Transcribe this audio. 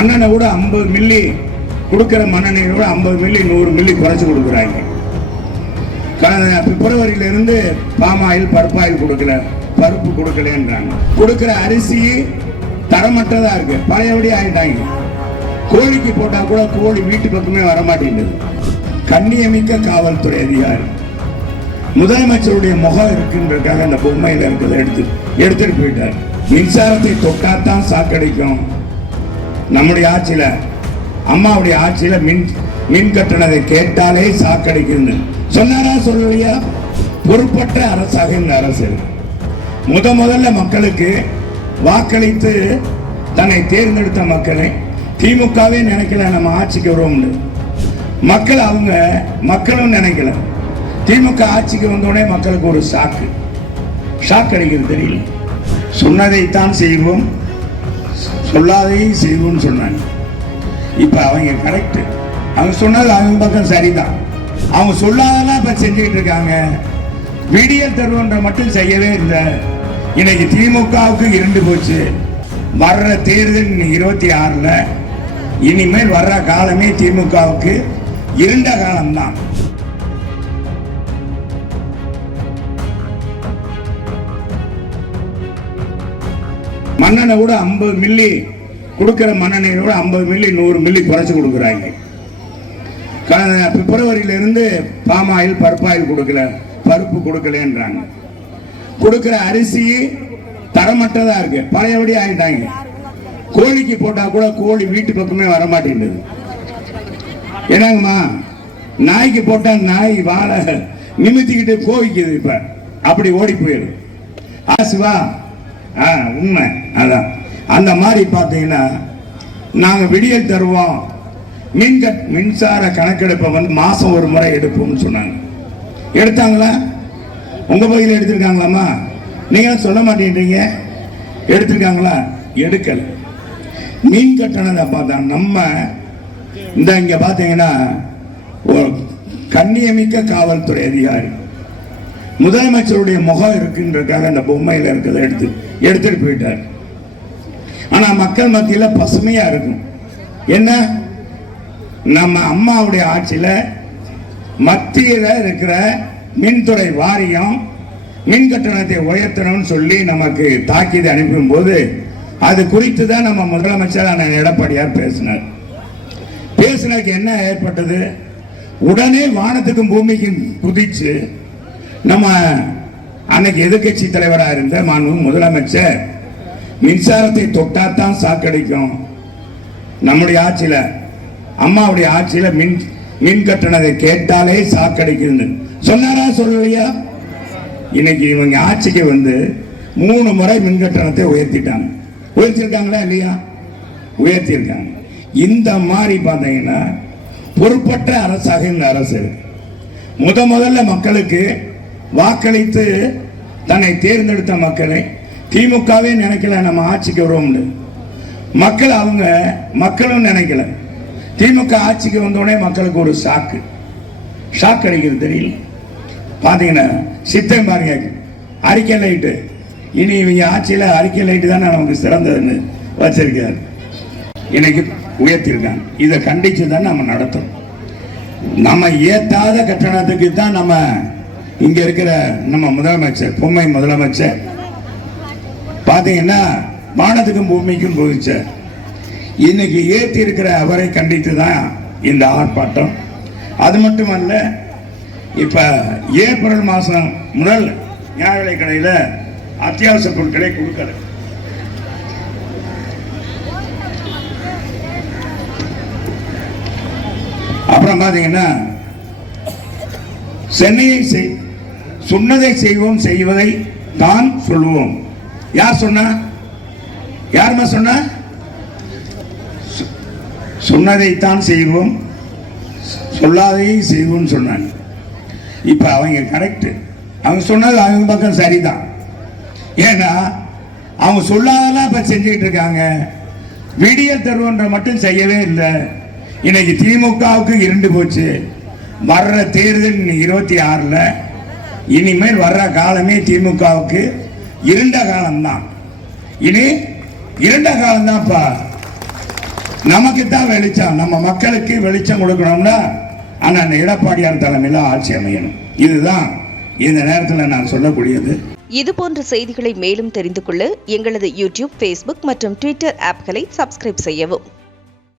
மண்ணெண்ணை கூட 50 மில்லி கொடுக்கிற மண்ணெண்ணெயை கூட 50 மில்லி 100 மில்லி குறைச்சு கொடுக்குறாங்க. பிப்ரவரியிலிருந்து பாமாயில் பருப்பாயில் கொடுக்கல, பருப்பு கொடுக்கலன்றாங்க. கொடுக்கிற அரிசி தரமற்றதா இருக்கு, பழையபடி ஆயிட்டாங்க. கோழிக்கு போட்டா கூட கோழி வீட்டு பக்கமே வரமாட்டேங்குது. கண்ணியமிக்க காவல்துறை அதிகாரி முதலமைச்சருடைய முகம் இருக்குன்றதுக்காக அந்த பொம்மையில இருக்கிறத எடுத்துட்டு போயிட்டார். மின்சாரத்தை தொட்டாத்தான் சாக்கடிக்கும். நம்முடைய ஆட்சியில, அம்மாவுடைய ஆட்சியில மின் கட்டணத்தை கேட்டாலே சாக்கடிக்குன்னு சொன்னாரா சொல்லலையா? பொறுப்பற்ற அரசாக இந்த அரசு. முதல்ல மக்களுக்கு வாக்களித்து தன்னை தேர்ந்தெடுத்த மக்களை திமுகவே நினைக்கல நம்ம ஆட்சிக்கு வருவோம். மக்கள் மக்களும் நினைக்கல. திமுக ஆட்சிக்கு வந்தோடனே மக்களுக்கு ஒரு ஷாக் அடிக்கிறது. தெரியல, சொன்னதைத்தான் செய்வோம், சொல்லாதையும் செய்வோம்னு சொன்னாங்க. இப்ப அவங்க கரெக்ட், அவங்க சொன்னது அவங்க பக்கம் சரிதான். அவங்க சொல்லாதெல்லாம் இப்ப செஞ்சுக்கிட்டு இருக்காங்க. விடியல் தருவன்ற மட்டும் செய்யவே இல்லை. இன்னைக்கு திமுகவுக்கு இருண்டு போச்சு. வர்ற தேர்தல் 26ல, இனிமேல் வர்ற காலமே திமுகவுக்கு இருண்ட காலம்தான். மண்ணெண்ணை கூட 50 மில்லி கொடுக்கிற மண்ணெண்ணெயை கூட 50 மில்லி 100 மில்லி குறைச்சு கொடுக்குறாங்க. பிப்ரவரியிலிருந்து பாமாயில் பருப்பாயில் கொடுக்கல, பருப்பு கொடுக்கலன்றாங்க. கொடுக்கிற அரிசி தரமற்றதா இருக்கு, பழையபடி ஆயிட்டாங்க. கோழிக்கு போட்டா கூட கோழி வீட்டு பக்கமே வரமாட்டேங்குது. என்னங்கம்மா, நாய்க்கு போட்டா நாய் வாழை நிமித்திக்கிட்டு கோவிக்குது. இப்ப அப்படி ஓடி போயிடும். ஆசுவா உண்மை அதான். அந்த மாதிரி பார்த்தீங்கன்னா நாங்க விடியல் தருவோம். மின்சார கணக்கெடுப்பை மாசம் ஒரு முறை எடுப்போம்னு சொன்னாங்க. எடுத்தாங்களா? உங்க பகுதியில் எடுத்திருக்காங்களாமா? நீங்க சொல்ல மாட்டேன்றீங்க. எடுத்திருக்காங்களா? எடுக்கல. மின் கட்டணத்தை பார்த்தா நம்ம இங்க பாத்தீங்கன்னா கண்ணியமிக்க காவல்துறை அதிகாரி முதலமைச்சருடைய முகம் இருக்குன்றதுக்காக அந்த பொம்மையில இருக்கிறத எடுத்துட்டு போயிட்டார். ஆனா மக்கள் மத்தியில பசுமையா இருக்கும். என்ன, நம்ம அம்மாவுடைய ஆட்சியில மத்தியில இருக்கிற மின்துறை வாரியம் மின் கட்டணத்தை உயர்த்தணும்னு சொல்லி நமக்கு தாக்கீது அனுப்பும் போது அது குறித்து தான் நம்ம முதலமைச்சர் எடப்பாடியார் பேசினார். பேசினதுக்கு என்ன ஏற்பட்டது? உடனே வானத்துக்கும் பூமிக்கும் குதிச்சு நம்ம அன்னைக்கு எதிர்கட்சி தலைவராக இருந்த மாண்பு முதலமைச்சர் மின்சாரத்தை தொட்டாத்தான் சாக்கடிக்கும். நம்முடைய ஆட்சியில, அம்மாவுடைய ஆட்சியில மின் கட்டணத்தை கேட்டாலே சாக்கடிக்குன்னு சொன்னாரா சொல்லலையா? இன்னைக்கு இவங்க ஆட்சிக்கு வந்து 3 முறை மின் கட்டணத்தை உயர்த்திட்டாங்க. உயர்த்திருக்காங்களா இல்லையா? உயர்த்திருக்காங்க. இந்த மாதிரி பார்த்தீங்கன்னா பொறுப்பற்ற அரசாக இந்த அரசு இருக்கு. முதல்ல மக்களுக்கு வாக்களித்து தன்னை தேர்ந்தெடுத்த மக்களை திமுகவே நினைக்கல நம்ம ஆட்சிக்கு வருவோம். மக்கள் மக்களும் நினைக்கல. திமுக ஆட்சிக்கு வந்தோடனே மக்களுக்கு ஒரு ஷாக் அடிக்கிறது. தெரியல, பாத்தீங்கன்னா சித்தம் பாருங்க, அறிக்கை லைட்டு. இனி இவங்க ஆட்சியில அறிக்கை லைட்டு தானே நமக்கு சிறந்ததுன்னு வச்சிருக்காரு. இன்னைக்கு உயர்த்திருக்காங்க. இதை கண்டிச்சு தான் நம்ம நடத்தணும். நம்ம ஏத்தாத கட்டணத்துக்கு தான் நம்ம இங்க இருக்கிற நம்ம முதலமைச்சர், பொம்மை முதலமைச்சர் பாத்தீங்கன்னா வானத்துக்கும் பூமிக்கும் போயிடுச்சு. இன்னைக்கு ஏற்றி இருக்கிற அவரை கண்டித்து தான் இந்த ஆர்ப்பாட்டம். அது மட்டுமல்ல, இப்ப ஏப்ரல் மாசம் முதல் நியாய விலை கடையில் அத்தியாவசிய பொருட்களை கொடுக்கல. அப்புறம் பாத்தீங்கன்னா சென்னையை சொன்னதை செய்வோம், செய்வதை தான் சொல்லுவோம். யார் சொன்னா? யாருமா சொன்னா? சொன்னதைத்தான் செய்வோம், சொல்லாதையும் செய்வோம் சொன்னாங்க. இப்ப அவங்க கரெக்ட், அவங்க சொன்னது அவங்க பக்கம் சரிதான். ஏன்னா அவங்க சொல்லாதெல்லாம் இப்ப செஞ்சுட்டு இருக்காங்க. விடியல் தருவன்ற மட்டும் செய்யவே இல்லை. இன்னைக்கு திமுகவுக்கு இருண்டு போச்சு. வர்ற தேர்தல் 26ல, இனிமேல் வர்ற காலமே திமுகவுக்கு இருண்ட காலம்தான். இனி இருண்ட காலம்தான்ப்பா. நமக்கு தான் வெளிச்சம், நம்ம மக்களுக்கு வெளிச்சம் கொடுக்கணும்னா அண்ணன் எடப்பாடியார் தலைமையில் ஆட்சி அமையணும். இதுதான் இந்த நேரத்தில் நான் சொல்லக்கூடியது. இதுபோன்ற செய்திகளை மேலும் தெரிந்து கொள்ள எங்களது யூடியூப், ஃபேஸ்புக் மற்றும் ட்விட்டர் ஆப்களை சப்ஸ்கிரைப் செய்யவும்.